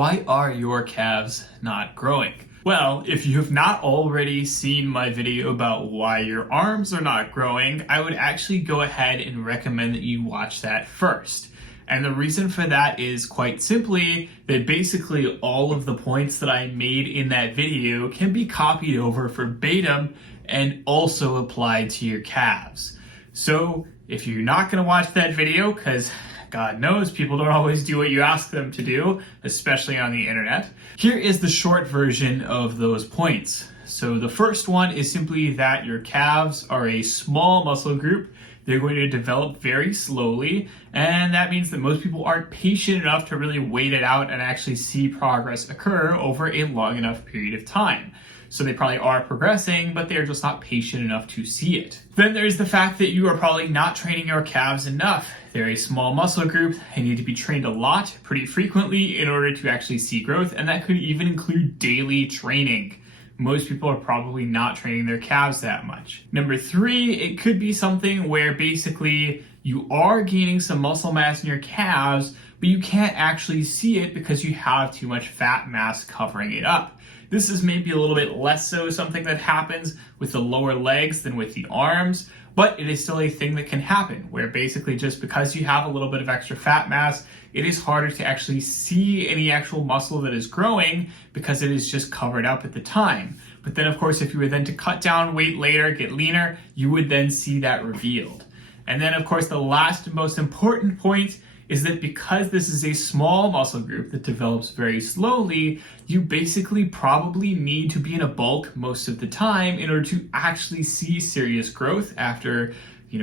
Why are your calves not growing? Well, if you have not already seen my video about why your arms are not growing, I would actually go ahead and recommend that you watch that first. And the reason for that is quite simply that basically all of the points that I made in that video can be copied over verbatim and also applied to your calves. So if you're not going to watch that video, because God knows people don't always do what you ask them to do, especially on the internet, here is the short version of those points. So the first one is simply that your calves are a small muscle group. They're going to develop very slowly, and that means that most people aren't patient enough to really wait it out and actually see progress occur over a long enough period of time. So they probably are progressing, but they're just not patient enough to see it. Then there's the fact that you are probably not training your calves enough. They're a small muscle group. They need to be trained a lot, pretty frequently, in order to actually see growth, and that could even include daily training. Most people are probably not training their calves that much. Number 3, it could be something where basically you are gaining some muscle mass in your calves, but you can't actually see it because you have too much fat mass covering it up. This is maybe a little bit less so something that happens with the lower legs than with the arms, but it is still a thing that can happen, where basically just because you have a little bit of extra fat mass, it is harder to actually see any actual muscle that is growing because it is just covered up at the time. But then of course, if you were then to cut down weight later, get leaner, you would then see that revealed. And then of course, the last and most important point is that because this is a small muscle group that develops very slowly, you basically probably need to be in a bulk most of the time in order to actually see serious growth after,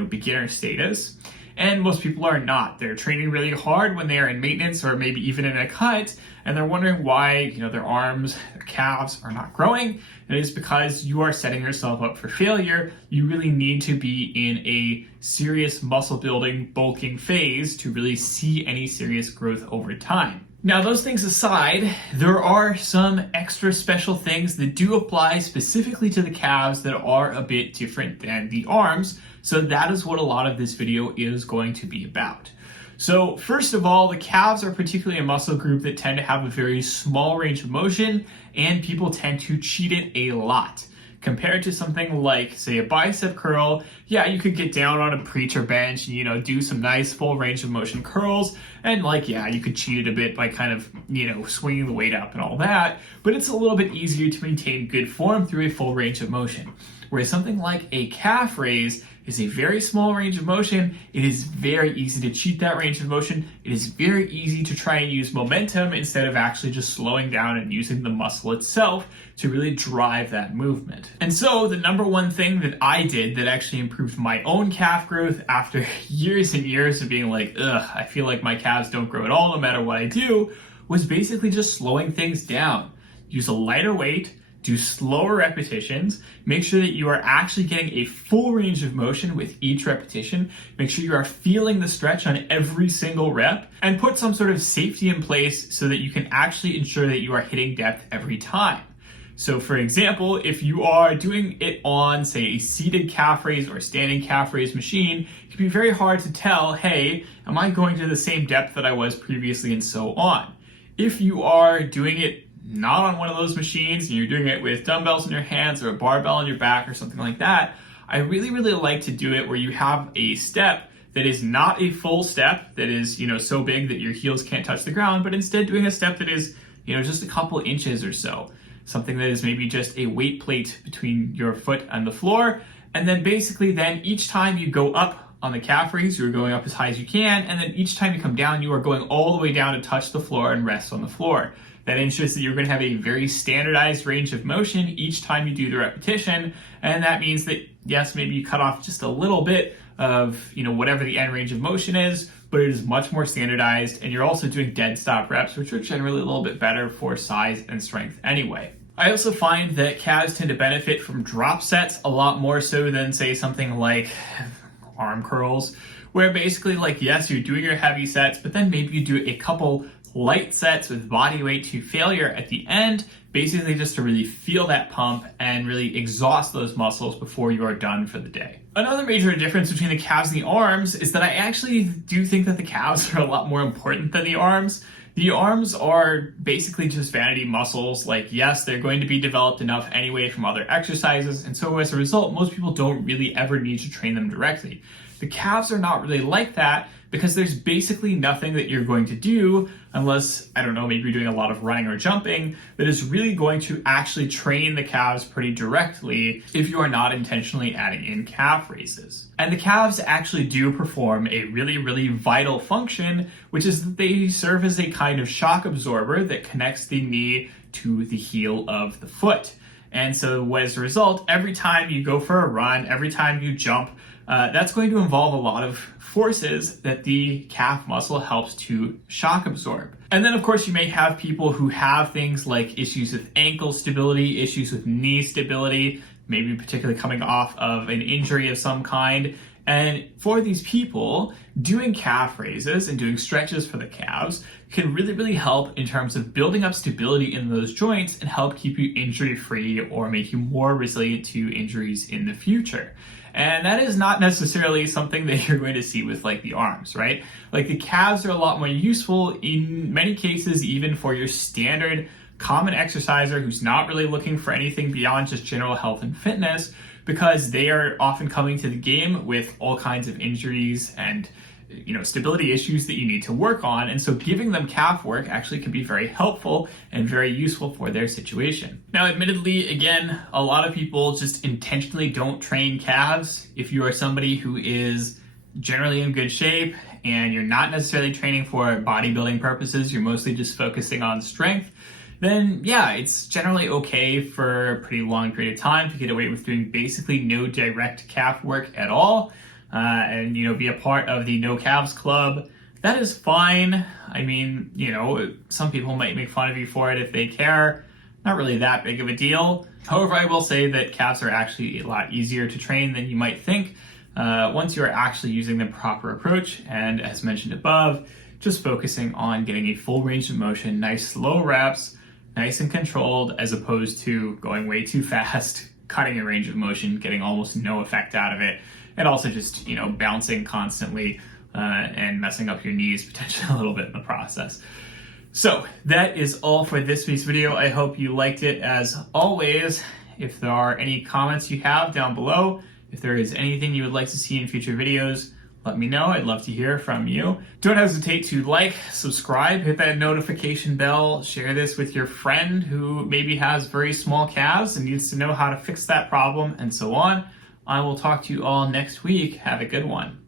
beginner status. And most people are not. They're training really hard when they are in maintenance or maybe even in a cut, and they're wondering why, their arms, their calves are not growing. And it is because you are setting yourself up for failure. You really need to be in a serious muscle building, bulking phase to really see any serious growth over time. Now, those things aside, there are some extra special things that do apply specifically to the calves that are a bit different than the arms. So that is what a lot of this video is going to be about. So first of all, the calves are particularly a muscle group that tend to have a very small range of motion, and people tend to cheat it a lot. Compared to something like, say, a bicep curl, yeah, you could get down on a preacher bench and, do some nice full range of motion curls. And you could cheat it a bit by kind of, swinging the weight up and all that. But it's a little bit easier to maintain good form through a full range of motion. Whereas something like a calf raise is a very small range of motion. It is very easy to cheat that range of motion. It is very easy to try and use momentum instead of actually just slowing down and using the muscle itself to really drive that movement. And so the number one thing that I did that actually improved my own calf growth after years and years of being like, I feel like my calves don't grow at all no matter what I do, was basically just slowing things down. Use a lighter weight, do slower repetitions, make sure that you are actually getting a full range of motion with each repetition, make sure you are feeling the stretch on every single rep, and put some sort of safety in place so that you can actually ensure that you are hitting depth every time. So for example, if you are doing it on, say, a seated calf raise or a standing calf raise machine, it can be very hard to tell, hey, am I going to the same depth that I was previously and so on. If you are doing it not on one of those machines, and you're doing it with dumbbells in your hands or a barbell on your back or something like that, I really like to do it where you have a step that is not a full step that is, so big that your heels can't touch the ground, but instead doing a step that is, just a couple inches or so. Something that is maybe just a weight plate between your foot and the floor. And then basically then each time you go up on the calf raise, you're going up as high as you can. And then each time you come down, you are going all the way down to touch the floor and rest on the floor. That ensures that you're going to have a very standardized range of motion each time you do the repetition. And that means that, yes, maybe you cut off just a little bit of, whatever the end range of motion is, but it is much more standardized. And you're also doing dead stop reps, which are generally a little bit better for size and strength anyway. I also find that calves tend to benefit from drop sets a lot more so than, say, something like arm curls, where basically, yes, you're doing your heavy sets, but then maybe you do a couple light sets with body weight to failure at the end, basically just to really feel that pump and really exhaust those muscles before you are done for the day. Another major difference between the calves and the arms is that I actually do think that the calves are a lot more important than the arms. The arms are basically just vanity muscles. Like, yes, they're going to be developed enough anyway from other exercises, and so as a result, most people don't really ever need to train them directly. The calves are not really like that because there's basically nothing that you're going to do unless, I don't know, maybe you're doing a lot of running or jumping that is really going to actually train the calves pretty directly if you are not intentionally adding in calf raises. And the calves actually do perform a really, really vital function, which is that they serve as a kind of shock absorber that connects the knee to the heel of the foot. And so as a result, every time you go for a run, every time you jump, that's going to involve a lot of forces that the calf muscle helps to shock absorb. And then, of course, you may have people who have things like issues with ankle stability, issues with knee stability, maybe particularly coming off of an injury of some kind. And for these people, doing calf raises and doing stretches for the calves can really, really help in terms of building up stability in those joints and help keep you injury-free or make you more resilient to injuries in the future. And that is not necessarily something that you're going to see with like the arms, right? Like the calves are a lot more useful in many cases, even for your standard common exerciser who's not really looking for anything beyond just general health and fitness, because they are often coming to the game with all kinds of injuries and stability issues that you need to work on. And so giving them calf work actually can be very helpful and very useful for their situation. Now, admittedly, again, a lot of people just intentionally don't train calves. If you are somebody who is generally in good shape and you're not necessarily training for bodybuilding purposes, you're mostly just focusing on strength, then yeah, it's generally okay for a pretty long period of time to get away with doing basically no direct calf work at all. And be a part of the No Calves Club. That is fine. I mean, some people might make fun of you for it if they care. Not really that big of a deal. However, I will say that calves are actually a lot easier to train than you might think once you are actually using the proper approach. And as mentioned above, just focusing on getting a full range of motion, nice slow reps, nice and controlled, as opposed to going way too fast, cutting your range of motion, getting almost no effect out of it, and also just, bouncing constantly and messing up your knees potentially a little bit in the process. So that is all for this week's video. I hope you liked it as always. If there are any comments you have down below, if there is anything you would like to see in future videos, let me know. I'd love to hear from you. Don't hesitate to like, subscribe, hit that notification bell, share this with your friend who maybe has very small calves and needs to know how to fix that problem, and so on. I will talk to you all next week. Have a good one.